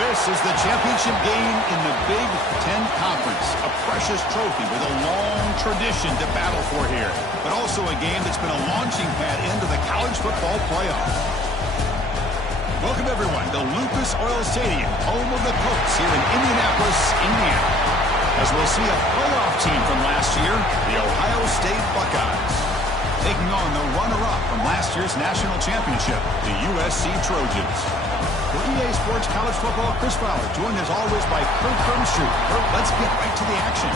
This is the championship game in the Big Ten Conference. A precious trophy with a long tradition to battle for here. But also a game that's been a launching pad into the college football playoff. Welcome, everyone, to Lucas Oil Stadium, home of the Colts here in Indianapolis, Indiana. As we'll see a playoff team from last year, the Ohio State Buckeyes, taking on the runner-up from last year's national championship, the USC Trojans. For EA Sports College Football, Chris Fowler, joined as always by Kurt Krumstreet. Kurt, let's get right to the action.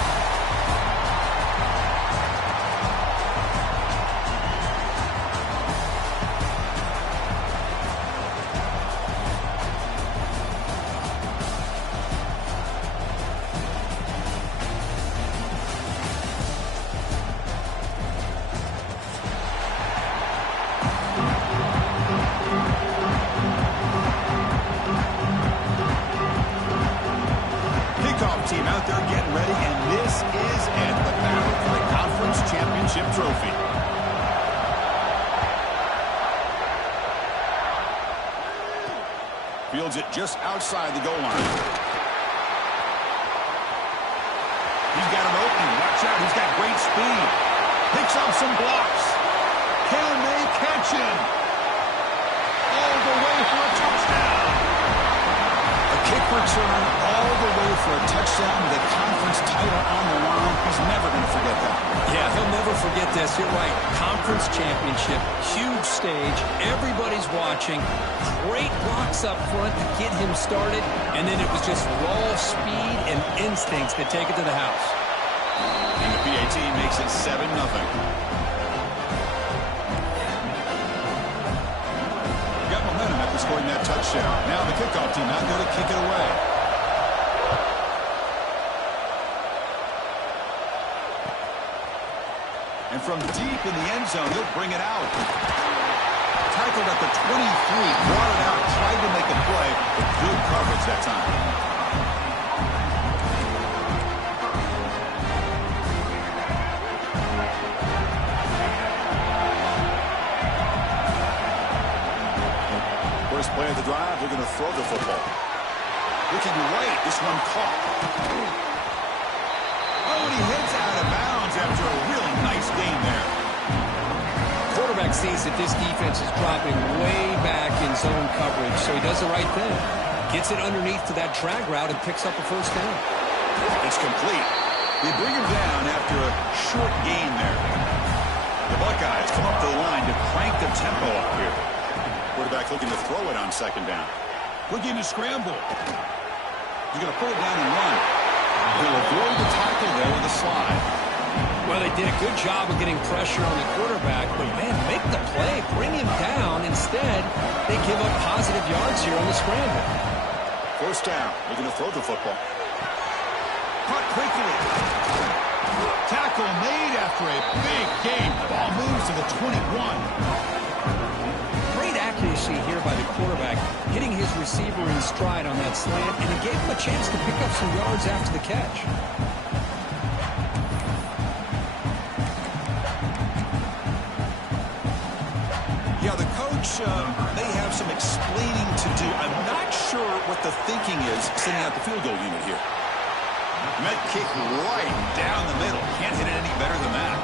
Team out there getting ready, and this is it, the battle for the conference championship trophy. Fields it just outside the goal line. He's got an opening. Watch out. He's got great speed. Picks up some blocks. Can they catch him? All the way for a touchdown. Kick return all the way for a touchdown with a conference title on the line. He's never going to forget that. Yeah, he'll never forget this. You're right. Conference championship, huge stage. Everybody's watching. Great blocks up front to get him started. And then it was just raw speed and instincts that take it to the house. And the PAT makes it 7-0. Scoring that touchdown. Now the kickoff team out there to kick it away. And from deep in the end zone, he'll bring it out. Tackled at the 23, brought it out, tried to make a play, but good coverage that time. Play of the drive, they're going to throw the football. Looking right, this one caught. Oh, and he heads out of bounds after a really nice gain there. Quarterback sees that this defense is dropping way back in zone coverage, so he does the right thing. Gets it underneath to that drag route and picks up a first down. It's complete. They bring him down after a short gain there. The Buckeyes come up to the line to crank the tempo up here. Quarterback looking to throw it on second down. Looking to scramble. He's going to pull it down and run. He'll avoid the tackle there with a slide. Well, they did a good job of getting pressure on the quarterback, but, man, make the play. Bring him down. Instead, they give up positive yards here on the scramble. First down. Looking to throw the football. Caught quickly. Tackle made after a big gain. The ball moves to the 21. Accuracy here by the quarterback, hitting his receiver in stride on that slant, and it gave him a chance to pick up some yards after the catch. Yeah, the coach, they have some explaining to do. I'm not sure what the thinking is sending out the field goal unit here. Met kick right down the middle. Can't hit it any better than that.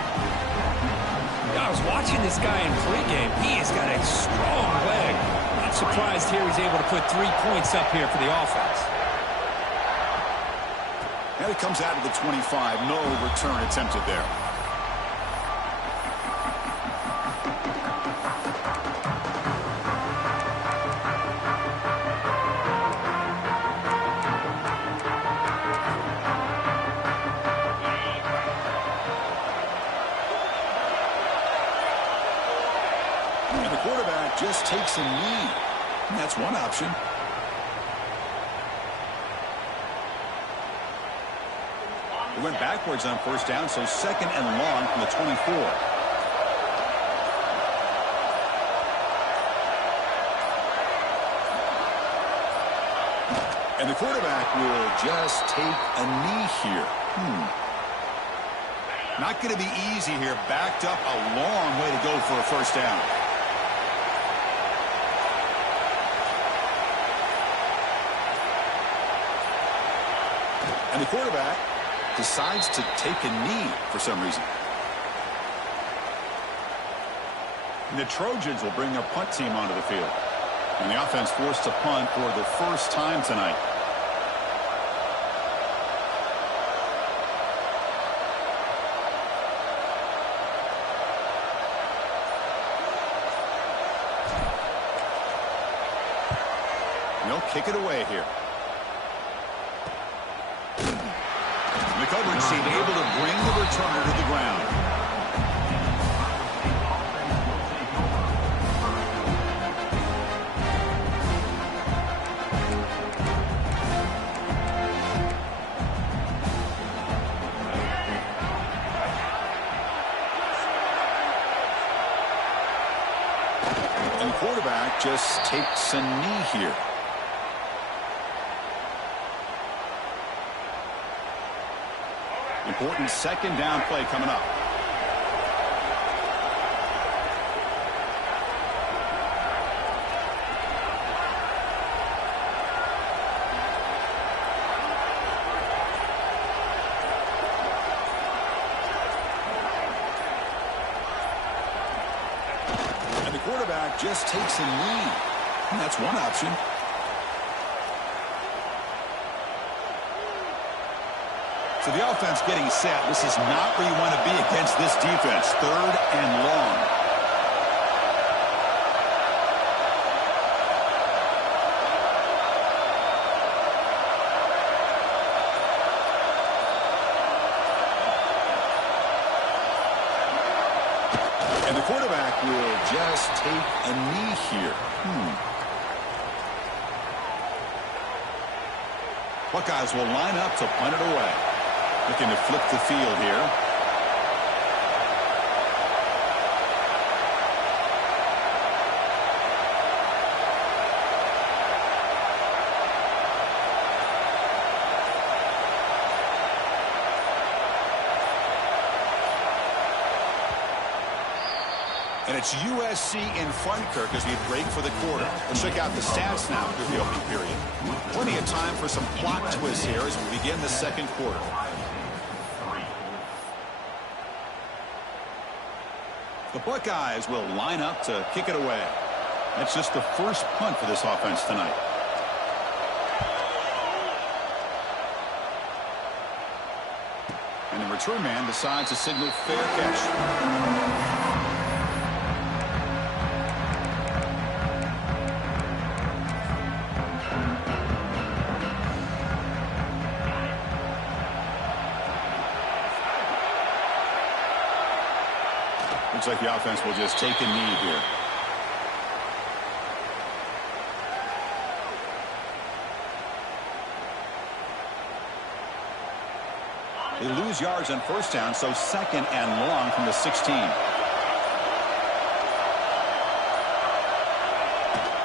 I was watching this guy in pregame. He has got a strong leg. Not surprised here he's able to put 3 points up here for the offense. And it comes out of the 25. No return attempted there. Just takes a knee. And that's one option. He went backwards on first down, so second and long from the 24. And the quarterback will just take a knee here. Not going to be easy here. Backed up a long way to go for a first down. And the quarterback decides to take a knee for some reason. And the Trojans will bring their punt team onto the field. And the offense forced to punt for the first time tonight. And they'll kick it away here. And the coverage team able to bring the returner to the ground. And the quarterback just takes a knee here. Important second down play coming up. And the quarterback just takes a knee. And that's one option. So the offense getting set. This is not where you want to be against this defense. 3rd and long. And the quarterback will just take a knee here. Buckeyes will line up to punt it away. Looking to flip the field here. And it's USC in front, Kirk, as we break for the quarter. Let's check out the stats now through the opening period. Plenty of time for some plot twists here as we begin the second quarter. The Buckeyes will line up to kick it away. That's just the first punt for this offense tonight. And the return man decides to signal fair catch. Looks like the offense will just take a knee here. They lose yards on first down, so 2nd and long from the 16.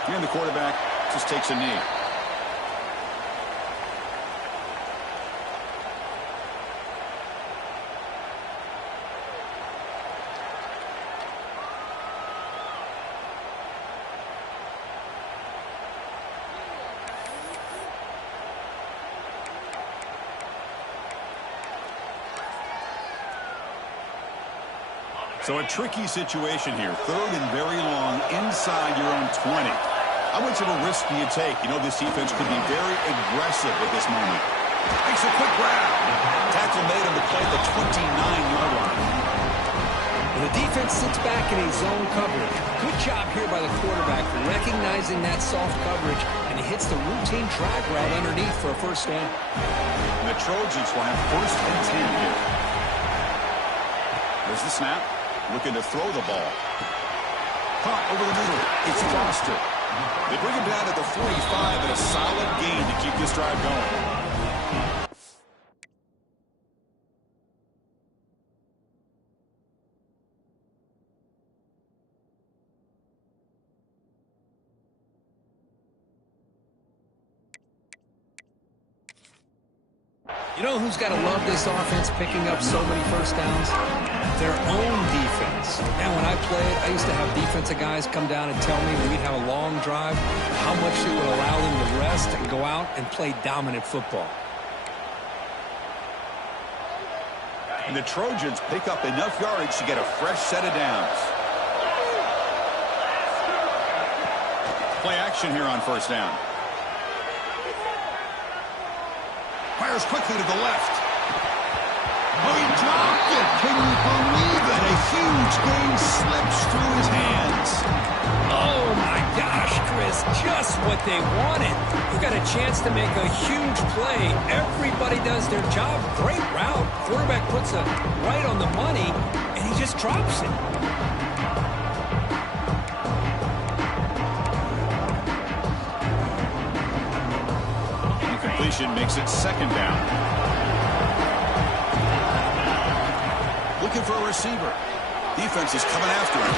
And the quarterback just takes a knee. So a tricky situation here. 3rd and very long inside your own 20. How much of a risk do you take? You know, this defense could be very aggressive at this moment. Makes a quick grab. Tackle made him to play the 29-yard line. And the defense sits back in a zone coverage. Good job here by the quarterback recognizing that soft coverage, and he hits the routine drag route underneath for a first down. And the Trojans will have 1st and 10 here. There's the snap. Looking to throw the ball. Caught over the middle. It's Foster. They bring him down at the 45 and a solid gain to keep this drive going. You know who's got to love this offense picking up so many first downs? Their own defense. And when I played, I used to have defensive guys come down and tell me when we'd have a long drive how much it would allow them to rest and go out and play dominant football. And the Trojans pick up enough yardage to get a fresh set of downs. Play action here on first down. Fires quickly to the left. Oh, he dropped it. Can you believe it? A huge gain slips through his hands. Oh, my gosh, Chris. Just what they wanted. You got a chance to make a huge play. Everybody does their job. Great route. Quarterback puts it right on the money, and he just drops it. Incompletion makes it second down. Looking for a receiver. Defense is coming after him.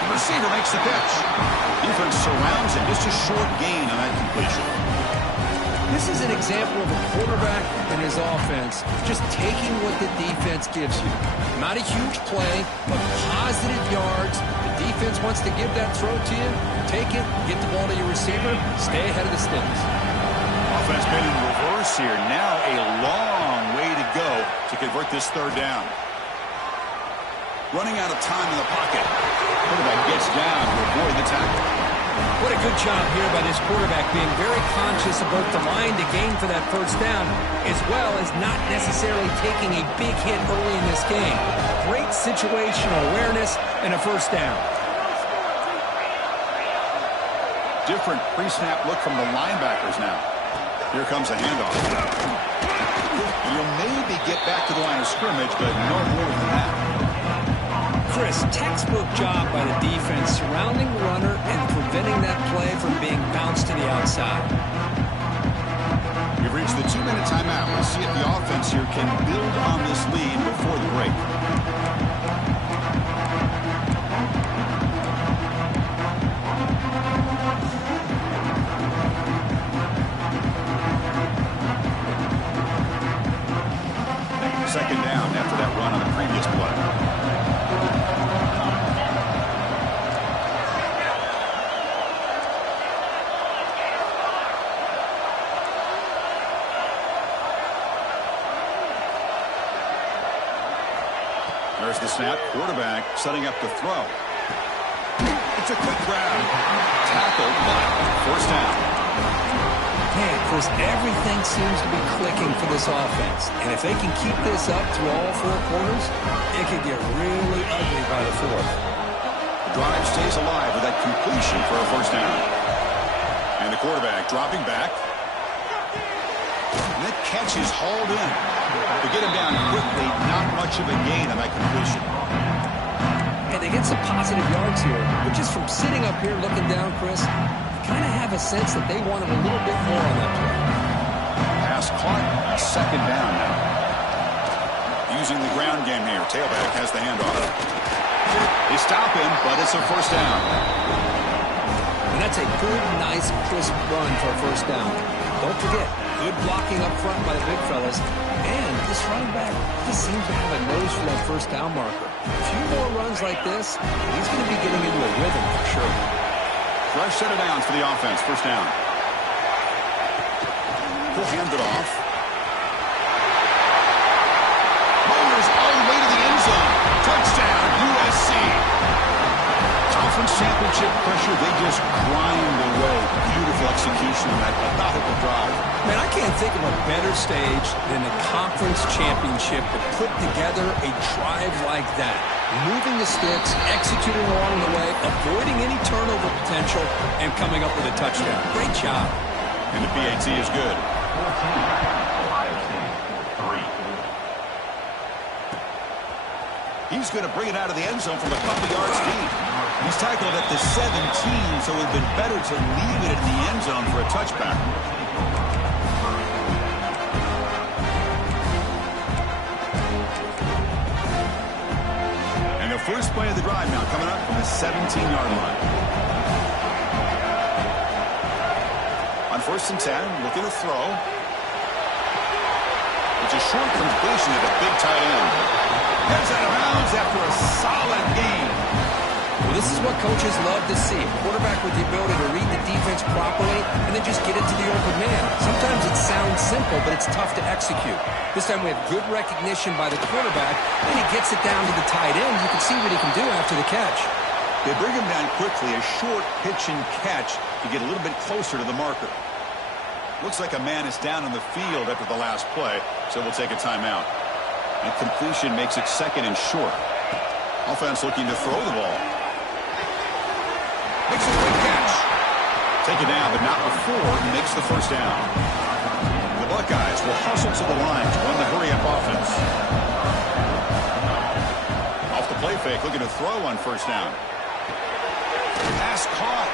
The receiver makes the catch. Defense surrounds him. Just a short gain on that completion. This is an example of a quarterback and his offense just taking what the defense gives you. Not a huge play, but positive yards. The defense wants to give that throw to you. Take it, get the ball to your receiver, stay ahead of the sticks. Offense been in reverse here. Now a long way to go to convert this third down. Running out of time in the pocket. Quarterback gets down to avoid the tackle. What a good job here by this quarterback, being very conscious of both the line to gain for that first down, as well as not necessarily taking a big hit early in this game. Great situational awareness and a first down. Different pre-snap look from the linebackers now. Here comes a handoff. You'll maybe get back to the line of scrimmage, but no more than that. Chris, textbook job by the defense surrounding the runner and preventing that play from being bounced to the outside. We've reached the 2-minute timeout. We'll see if the offense here can build on this lead before the break. Second down after that run on the previous play. There's the snap. Quarterback setting up the throw. It's a quick grab. Tackled, but first down. Man, Chris, everything seems to be clicking for this offense. And if they can keep this up through all four quarters, it could get really ugly by the fourth. The drive stays alive with that completion for a first down. And the quarterback dropping back. And that catch is hauled in. To get him down quickly, not much of a gain on that completion. And they get some positive yards here. But just from sitting up here looking down, Chris, you kind of have a sense that they wanted a little bit more on that play. Pass caught. Second down now. Using the ground game here. Tailback has the handoff. They stop him, but it's a first down. And that's a good, nice, crisp run for a first down. Don't forget, good blocking up front by the big fellas. And this running back just seems to have a nose for that first down marker. A few more runs like this, he's going to be getting into a rhythm for sure. Fresh set of downs for the offense. First down. He'll hand it off. Motors all the way to the end zone. Touchdown, USC. Conference championship pressure, they just grind away. Beautiful execution on that methodical drive. Man, I can't think of a better stage than the conference championship to put together a drive like that. Moving the sticks, executing along the way, avoiding any turnover potential, and coming up with a touchdown. Great job. And the PAT is good. He's going to bring it out of the end zone from a couple yards deep. He's tackled at the 17, so it would have been better to leave it in the end zone for a touchback. And the first play of the drive now coming up from the 17-yard line. On first and 10, looking to throw. It's a short completion to the big tight end. Heads out of bounds after a solid game. Well, this is what coaches love to see. A quarterback with the ability to read the defense properly and then just get it to the open man. Sometimes it sounds sounds simple, but it's tough to execute. This time we have good recognition by the quarterback, and he gets it down to the tight end. You can see what he can do after the catch. They bring him down quickly, a short pitch and catch to get a little bit closer to the marker. Looks like a man is down on the field after the last play, so we'll take a timeout. And completion makes it second and short. Offense looking to throw the ball. Makes a quick catch. Taken down, but not before he makes the first down. The Buckeyes will hustle to the line to run the hurry-up offense. Off the play fake, looking to throw on first down. Pass caught.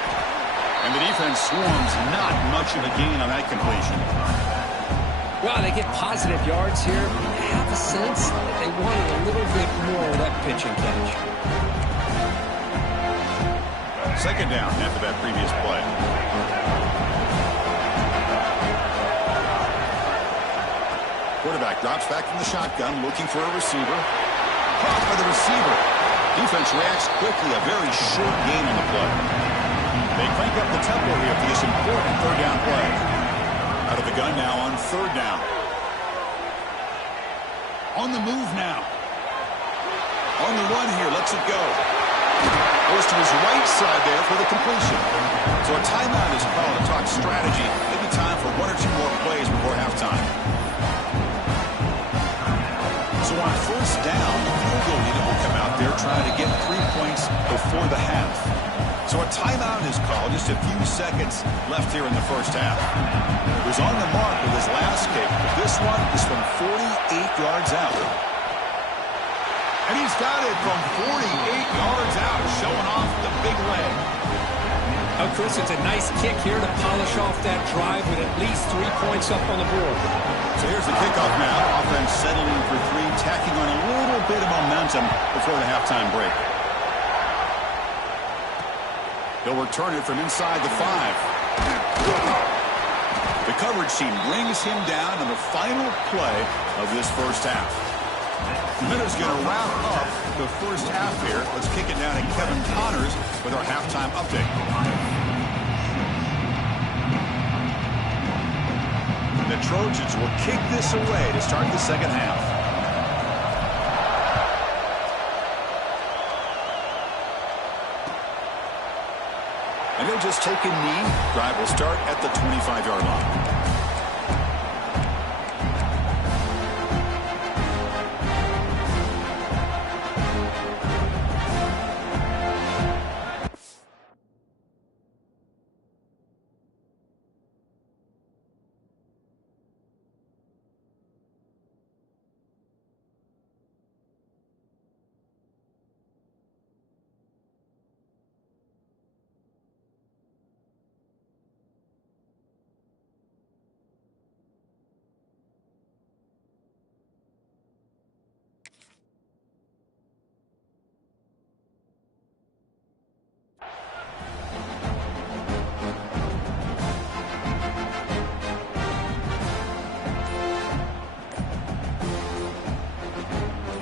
And the defense swarms, not much of a gain on that completion. Well, they get positive yards here. I have a sense that they wanted a little bit more of that pitch and catch. Second down after that previous play. Quarterback drops back from the shotgun, looking for a receiver. Caught by the receiver. Defense reacts quickly, a very short gain on the play. They crank up the tempo here for this important third down play. Out of the gun now on third down. On the move now. On the run here, lets it go. Goes to his right side there for the completion. So a timeout is called to talk strategy. Maybe time for one or two more plays before halftime. So on first down, field goal unit will come out there trying to get 3 points before the half. So a timeout is called, just a few seconds left here in the first half. He was on the mark with his last kick, but this one is from 48 yards out. And he's got it from 48 yards out, showing off the big leg. Oh, Chris, it's a nice kick here to polish off that drive with at least 3 points up on the board. So here's the kickoff now. Offense settling for three, tacking on a little bit of momentum before the halftime break. He'll return it from inside the 5. The coverage team brings him down on the final play of this first half. Minutes going to wrap up the first half here. Let's kick it down to Kevin Connors with our halftime update. The Trojans will kick this away to start the second half. And he'll just take a knee. Drive will start at the 25-yard line.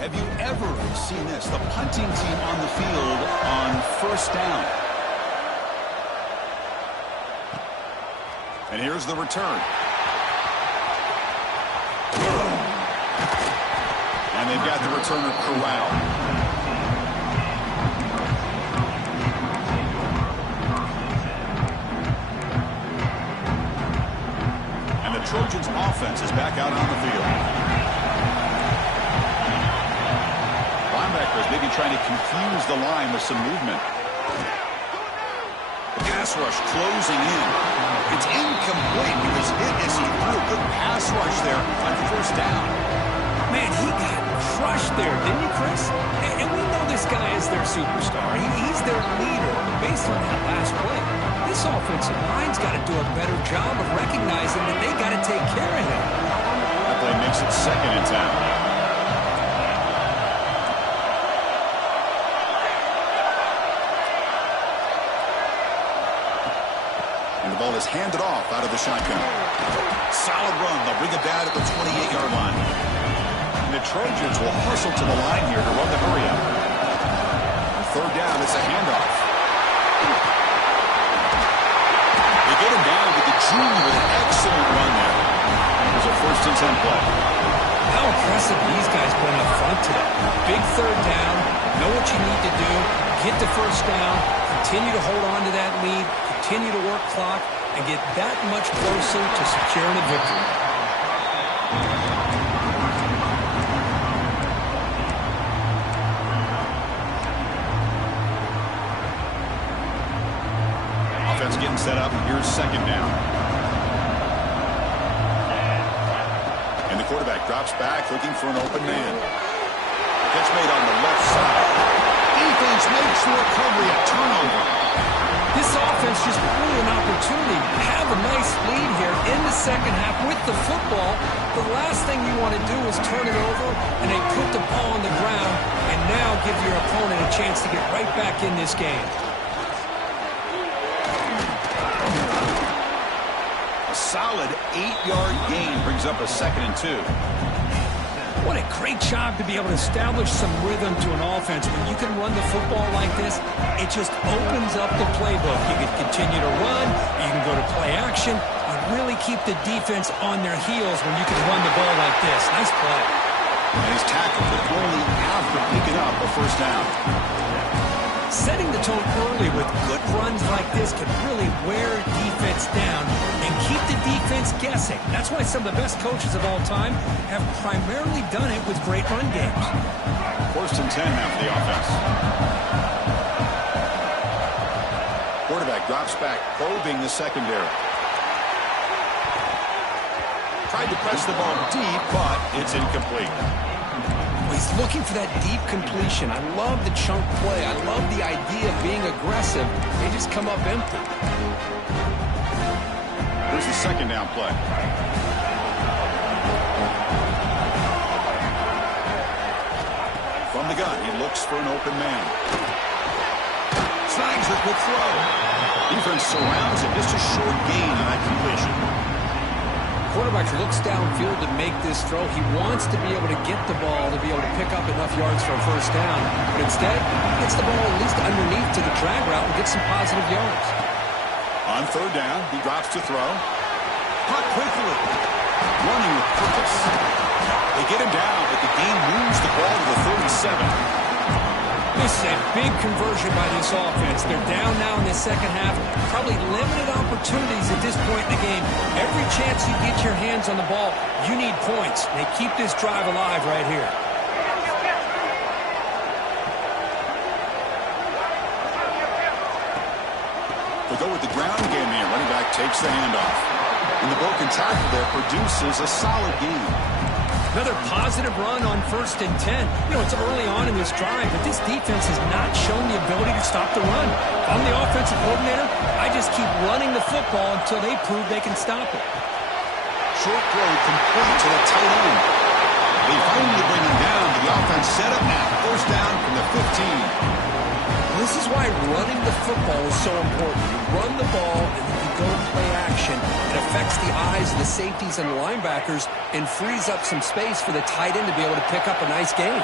Have you ever seen this? The punting team on the field on first down. And here's the return. And they've got the returner corralled. And the Trojans' offense is back out on the field. Linebackers maybe trying to confuse the line with some movement. The pass rush closing in. It's incomplete. He was hit as he threw a good pass rush there on first down. Man, he got crushed there, didn't he, Chris? And we know this guy is their superstar. He's their leader. But based on that last play, this offensive line's got to do a better job of recognizing that they got to take care of him. That play makes it second and 10. The ball is handed off out of the shotgun. Solid run. They'll bring it down at the 28-yard line. And the Trojans will hustle to the line here to run the hurry-up. Third down, it's a handoff. They get him down with the junior with an excellent run there. 10 play. How impressive these guys been up front today. Big third down. Know what you need to do. Get the first down. Continue to hold on to that lead. Continue to work clock and get that much closer to securing a victory. Offense getting set up. Here's second down. And the quarterback drops back looking for an open man. Catch made on the left side. Defense makes the recovery a turnover. This offense just blew an opportunity to have a nice lead here in the second half with the football. The last thing you want to do is turn it over and they put the ball on the ground and now give your opponent a chance to get right back in this game. A solid 8-yard gain brings up a 2nd and 2. What a great job to be able to establish some rhythm to an offense. When you can run the football like this, it just opens up the playbook. You can continue to run, you can go to play action. You really keep the defense on their heels when you can run the ball like this. Nice play. And he's tackled it only after picking up a first down. Setting the tone early with good runs like this can really wear defense down and keep the defense guessing. That's why some of the best coaches of all time have primarily done it with great run games. 1st and 10 now for the offense. Quarterback drops back, probing the secondary. Tried to press the ball deep, but it's incomplete. He's looking for that deep completion. I love the chunk play. I love the idea of being aggressive. They just come up empty. Here's the second down play. From the gun, he looks for an open man. Snags it with throw. Defense surrounds him. Just a short gain on that completion. Quarterback looks downfield to make this throw. He wants to be able to get the ball to be able to pick up enough yards for a first down. But instead, he gets the ball at least underneath to the drag route and gets some positive yards. On third down, he drops to throw. Caught quickly. Running with purpose. They get him down, but the game moves the ball to the 37. This is a big conversion by this offense. They're down now in the second half. Probably limited opportunities at this point in the game. Every chance you get your hands on the ball, you need points. They keep this drive alive right here. They go with the ground game here. Running back takes the handoff. And the broken tackle there produces a solid gain. Another positive run on 1st and 10. You know, it's early on in this drive, but this defense has not shown the ability to stop the run. If I'm the offensive coordinator, I just keep running the football until they prove they can stop it. Short throw complete to the tight end. They finally bring him down, but the offense set up now. First down from the 15. This is why running the football is so important. You run the ball and then you go to play action. It affects the eyes of the safeties and the linebackers and frees up some space for the tight end to be able to pick up a nice gain.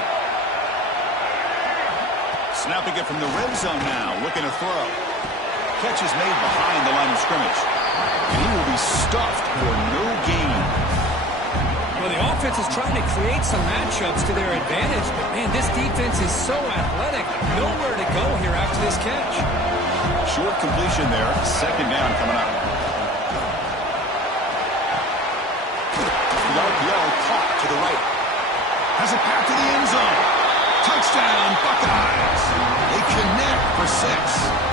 Snapping it from the red zone now, looking to throw. Catch is made behind the line of scrimmage. And he will be stuffed for no gain. Well, the offense is trying to create some matchups to their advantage, but man, this defense is so athletic. Nowhere to go here after this catch. Short completion there. Second down coming up. The RPO caught to the right. Has a path to the end zone. Touchdown, Buckeyes. They connect for 6.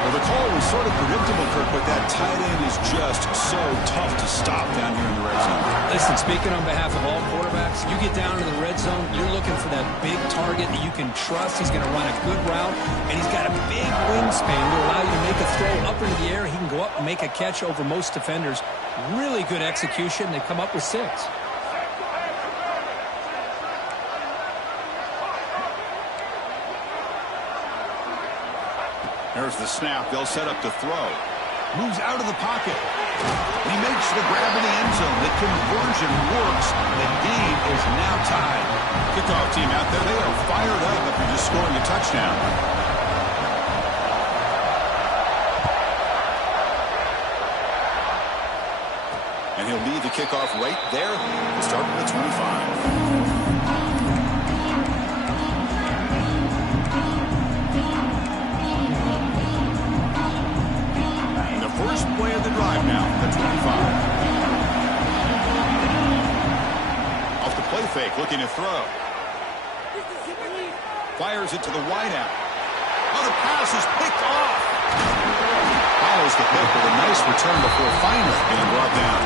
Well, the call was sort of predictable, Kirk, but that tight end is just so tough to stop down here in the red zone. Listen, speaking on behalf of all quarterbacks, you get down to the red zone, you're looking for that big target that you can trust. He's going to run a good route, and he's got a big wingspan to allow you to make a throw up into the air. He can go up and make a catch over most defenders. Really good execution. They come up with 6. There's the snap. They'll set up to throw. Moves out of the pocket. He makes the grab in the end zone. The conversion works. The game is now tied. Kickoff team out there, they are fired up after just scoring a touchdown. And he'll lead the kickoff right there to start with the 25. And the first play of the drive now, the 25. Off the play fake, looking to throw. Fires it to the wideout. Oh, the pass is picked off. Follows the pick with a nice return before finally being brought down.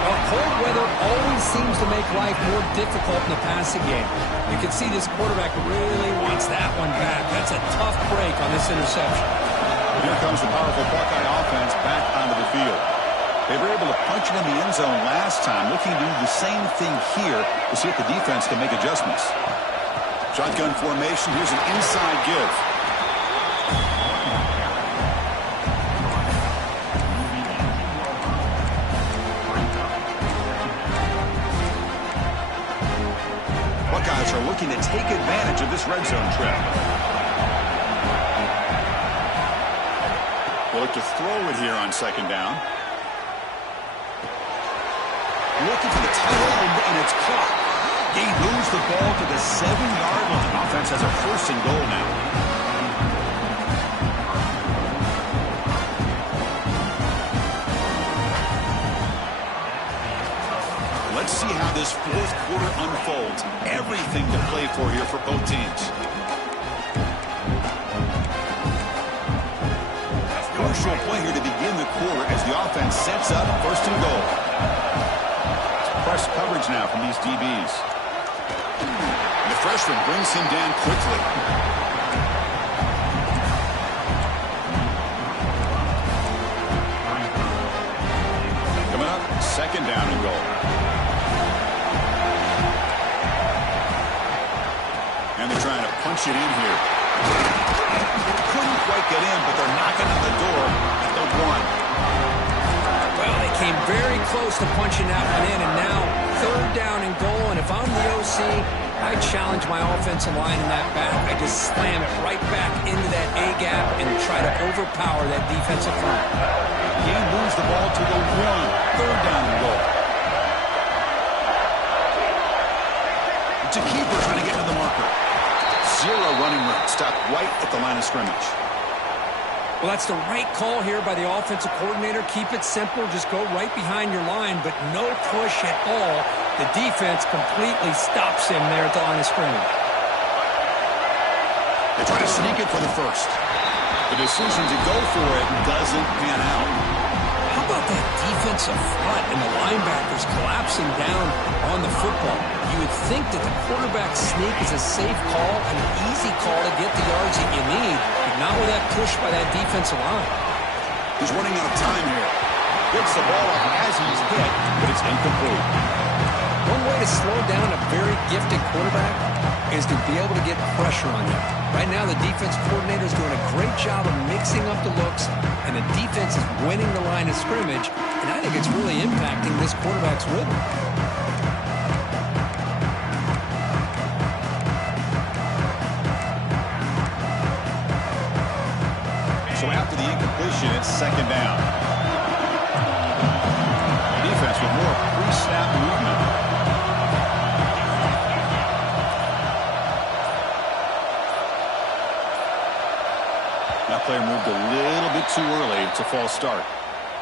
Well, cold weather always seems to make life more difficult in the passing game. You can see this quarterback really wants that one back. That's a tough break on this interception. Here comes the powerful Buckeye offense back onto the field. They were able to punch it in the end zone last time, looking to do the same thing here to see if the defense can make adjustments. Shotgun formation. Here's an inside give. Buckeyes are looking to take advantage of this red zone trip. They'll look to throw it here on second down. Looking for the tight end, and it's caught. He moves the ball to the 7-yard line. Offense has a first and goal now. Let's see how this fourth quarter unfolds. Everything to play for here for both teams. Crucial play here to begin the quarter as the offense sets up first and goal. Press coverage now from these DBs. And the freshman brings him down quickly. Coming up, second down and goal. And they're trying to punch it in here. Couldn't quite get in, but they're knocking on the door at the 1. Well, they came very close to punching that one in, and now third down and goal. And if I'm the OC, I challenge my offensive line in that back. I just slam it right back into that A-gap and try to overpower that defensive front. Game moves the ball to the 1. Third down and goal. To keeper trying to get to the marker. Zero running room. Stopped right at the line of scrimmage. Well, that's the right call here by the offensive coordinator. Keep it simple. Just go right behind your line, but no push at all. The defense completely stops him there at the line of scrimmage. They try to sneak it for the first. The decision to go for it doesn't pan out. How about that defensive front and the linebackers collapsing down on the football? You would think that the quarterback sneak is a safe call and an easy call to get the yards that you need, but not with that push by that defensive line. He's running out of time here. Gets the ball up as he's hit, but it's incomplete. One way to slow down a very gifted quarterback is to be able to get pressure on him. Right now, the defense coordinator is doing a great job of mixing up the looks, and the defense is winning the line of scrimmage, and I think it's really impacting this quarterback's rhythm. So after the incompletion, it's second down. The defense with more pre-snap movement. That player moved a little bit too early. It's a false start.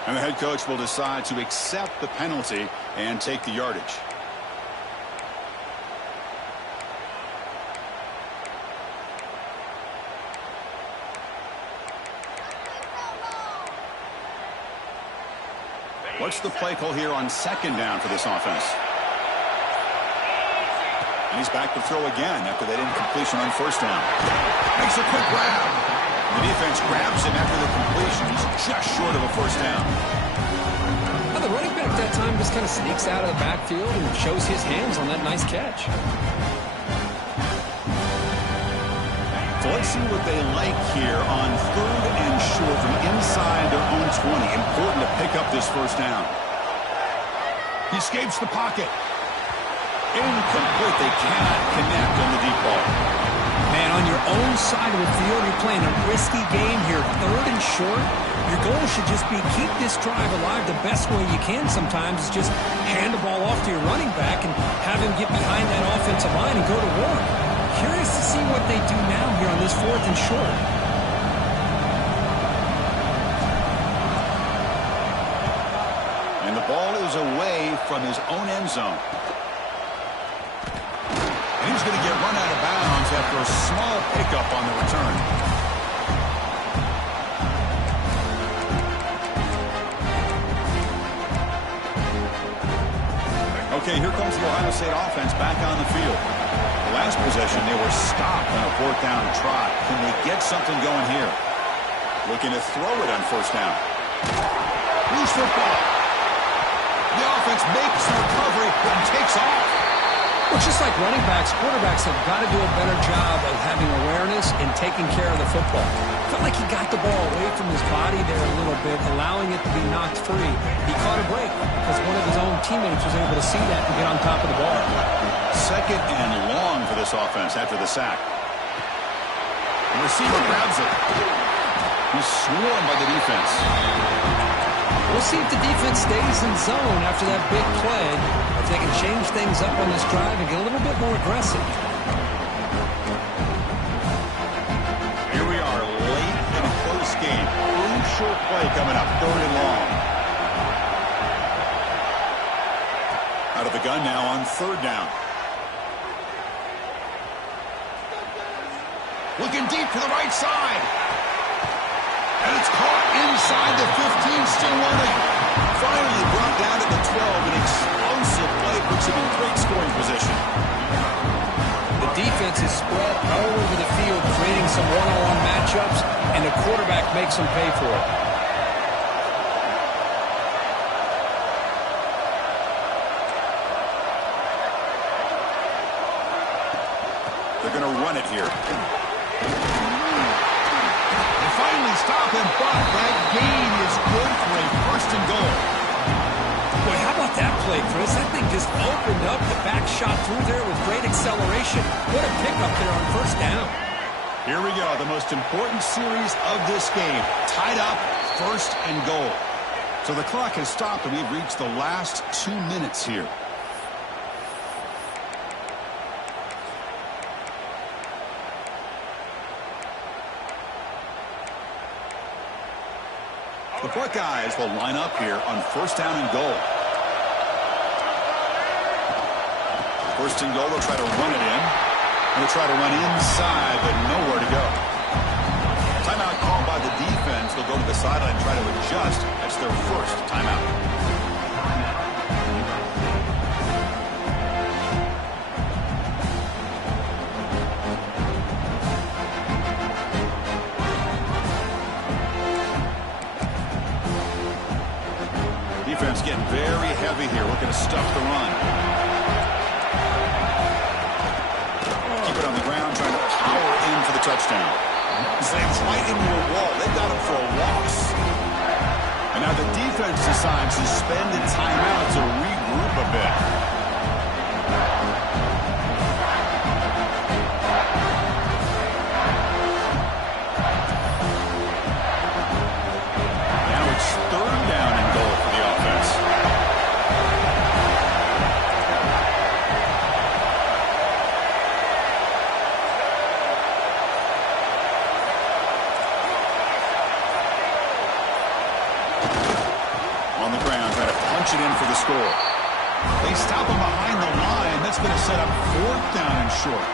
And the head coach will decide to accept the penalty and take the yardage. What's the play call here on second down for this offense? And he's back to throw again after that incompletion on first down. Makes a quick grab. The defense grabs him after the completion. He's just short of a first down. Now the running back that time just kind of sneaks out of the backfield and shows his hands on that nice catch. So let's see what they like here on third and short from inside their own 20. Important to pick up this first down. He escapes the pocket. Incomplete. They cannot connect on the deep ball. Man, on your own side of the field, you're playing a risky game here, 3rd and short. Your goal should just be keep this drive alive the best way you can sometimes is just hand the ball off to your running back and have him get behind that offensive line and go to work. Curious to see what they do now here on this 4th and short. And the ball is away from his own end zone. And he's going to get run out of bounds after a small pickup on the return. Okay, here comes the Ohio State offense back on the field. The last possession, they were stopped on a 4th down try. Can they get something going here? Looking to throw it on 1st down. Loose football. The offense makes the recovery and takes off. Well, just like running backs, quarterbacks have got to do a better job of having awareness and taking care of the football. Felt like he got the ball away from his body there a little bit, allowing it to be knocked free. He caught a break because one of his own teammates was able to see that and get on top of the ball. 2nd and long for this offense after the sack. The receiver grabs it. He's swarmed by the defense. We'll see if the defense stays in zone after that big play. If they can change things up on this drive and get a little bit more aggressive. Here we are, late in a close game. Crucial play coming up, 3rd and long. Out of the gun now on 3rd down. Looking deep to the right side. And it's caught inside the 15, still running. Finally brought down at the 12. An explosive play puts him in great scoring position. The defense is spread all over the field, creating some one-on-one matchups, and the quarterback makes them pay for it. They're going to run it here. Finally stop him, but that gain is good for a 1st and goal. Boy, how about that play, Chris? That thing just opened up. The back shot through there with great acceleration. What a pickup there on 1st down. Here we go, the most important series of this game. Tied up, 1st and goal. So the clock has stopped, and we've reached the last 2 minutes here. The Buckeyes will line up here on 1st down and goal. 1st and goal, they'll try to run it in. They'll try to run inside, but nowhere to go. Timeout called by the defense. They'll go to the sideline and try to adjust. That's their 1st timeout. Defense getting very heavy here, looking to stuff the run. Keep it on the ground, trying to power in for the touchdown. Slams right into a wall. They've got him for a loss. And now the defense decides to spend a timeout to regroup a bit. Now it's 3rd down and goal for the offense. On the ground, trying to punch it in for the score. They stop him behind the line. That's going to set up 4th down and short.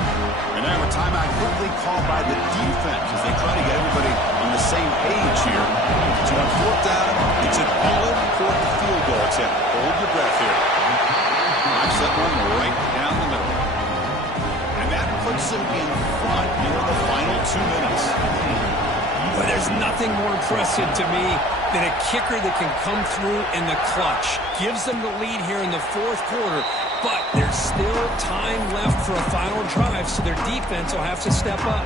And now a timeout quickly called by the defense as they try to get everybody on the same page here. So on 4th down, it's an all-important field goal. It's a hold your breath here. Knocks that one right down the middle. And that puts them in front here in the final 2 minutes. But there's nothing more impressive to me than a kicker that can come through in the clutch. Gives them the lead here in the 4th quarter, but there's still time left for a final drive, so their defense will have to step up.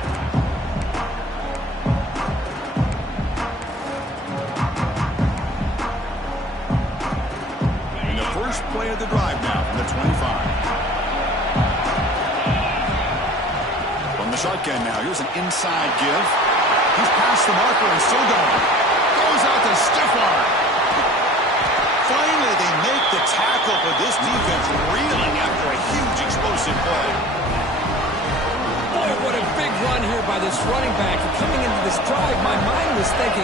And the first play of the drive now from the 25. From the shotgun now. Here's an inside give. He's past the marker and still going. Goes out to stiff arm. Finally, they make the tackle, but this defense reeling after a huge explosive play. Boy, what a big run here by this running back. And coming into this drive, my mind was thinking,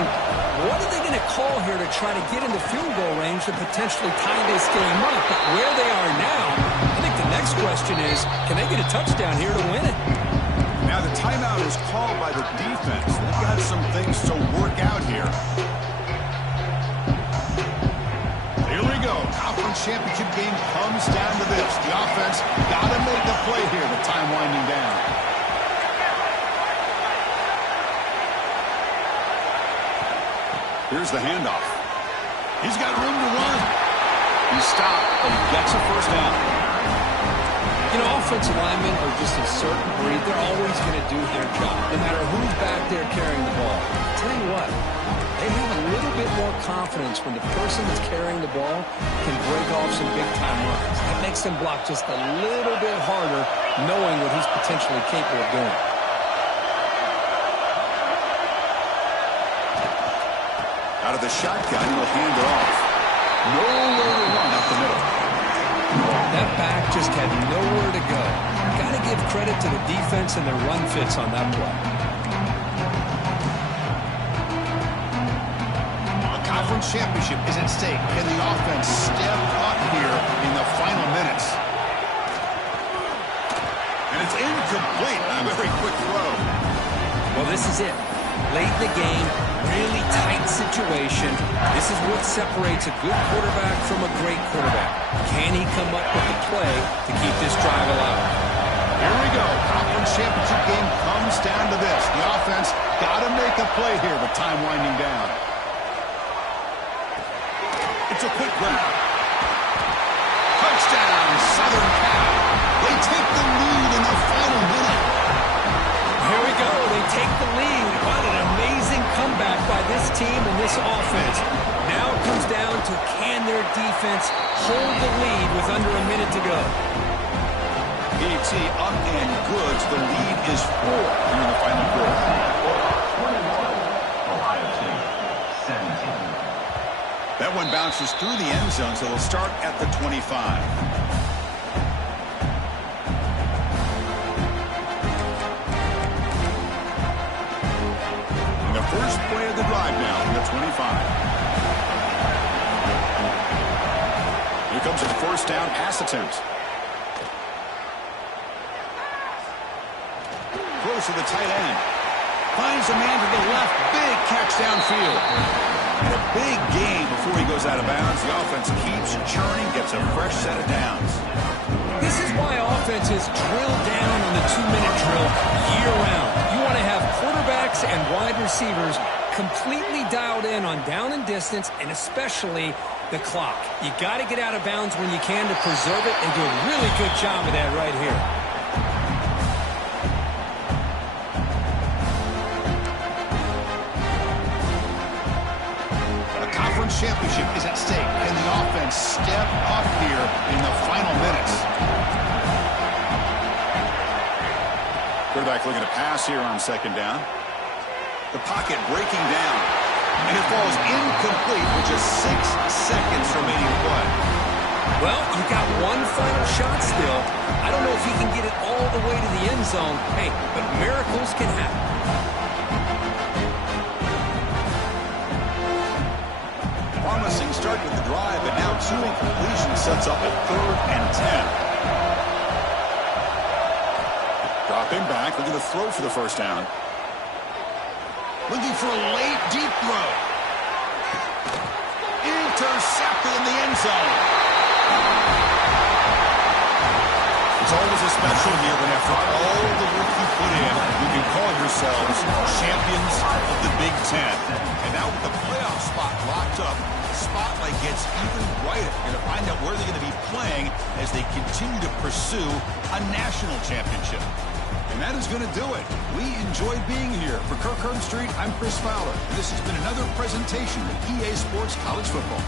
what are they going to call here to try to get into field goal range to potentially tie this game up? But where they are now, I think the next question is, can they get a touchdown here to win it? Now the timeout is called by the defense. They've got some things to work out here. Here we go. Conference championship game comes down to this. The offense got to make a play here with time winding down. Here's the handoff. He's got room to run. He stopped, but he gets a first down. You know, offensive linemen are just a certain breed. They're always going to do their job, no matter who's back there carrying the ball. I'll tell you what, they have a little bit more confidence when the person that's carrying the ball can break off some big-time runs. That makes them block just a little bit harder, knowing what he's potentially capable of doing. Out of the shotgun, he'll hand it off. Nowhere to run up the middle. That back just had nowhere to go. Got to give credit to the defense and their run fits on that play. A conference championship is at stake. Can the offense step up here in the final minutes? And it's incomplete. A very quick throw. Well, this is it. Late in the game, really tight situation. This is what separates a good quarterback from a great quarterback. Can he come up with the play to keep this drive alive? Here we go. Conference championship game comes down to this. The offense got to make a play here with time winding down. It's a quick grab. Touchdown, Southern Cal. They take the lead in the final minute. Here we go. They take the lead. What an amazing comeback by this team and this offense. Now it comes down to can their defense hold the lead with under a minute to go. PAT up and goods. The lead is 4 here in the final quarter. 21, Ohio State, 17. That one bounces through the end zone, so they'll start at the 25. First play of the drive now from the 25. Here comes a first down pass attempt. Close to the tight end. Finds a man to the left. Big catch downfield. And a big gain before he goes out of bounds. The offense keeps churning, gets a fresh set of downs. This is why offenses drill down on the 2-minute drill year-round. You want to have quarterbacks and wide receivers completely dialed in on down and distance, and especially the clock. You got to get out of bounds when you can to preserve it, and do a really good job of that right here. A conference championship is at stake. Can the offense step up here in the final minutes? Quarterback looking to pass here on second down. The pocket breaking down. And it falls incomplete with just 6 seconds remaining to play. Well, you got one final shot still. I don't know if he can get it all the way to the end zone. Hey, but miracles can happen. Promising start with the drive, but now 2 incompletions sets up a 3rd and 10. Dropping back, looking to throw for the first down. Looking for a late, deep throw. Intercepted in the end zone. It's always a special year when after all the work you put in, you can call yourselves champions of the Big Ten. And now with the playoff spot locked up, the spotlight gets even brighter. You're going to find out where they're going to be playing as they continue to pursue a national championship. And that is going to do it. We enjoyed being here. For Kirk Street, I'm Chris Fowler. This has been another presentation of EA Sports College Football.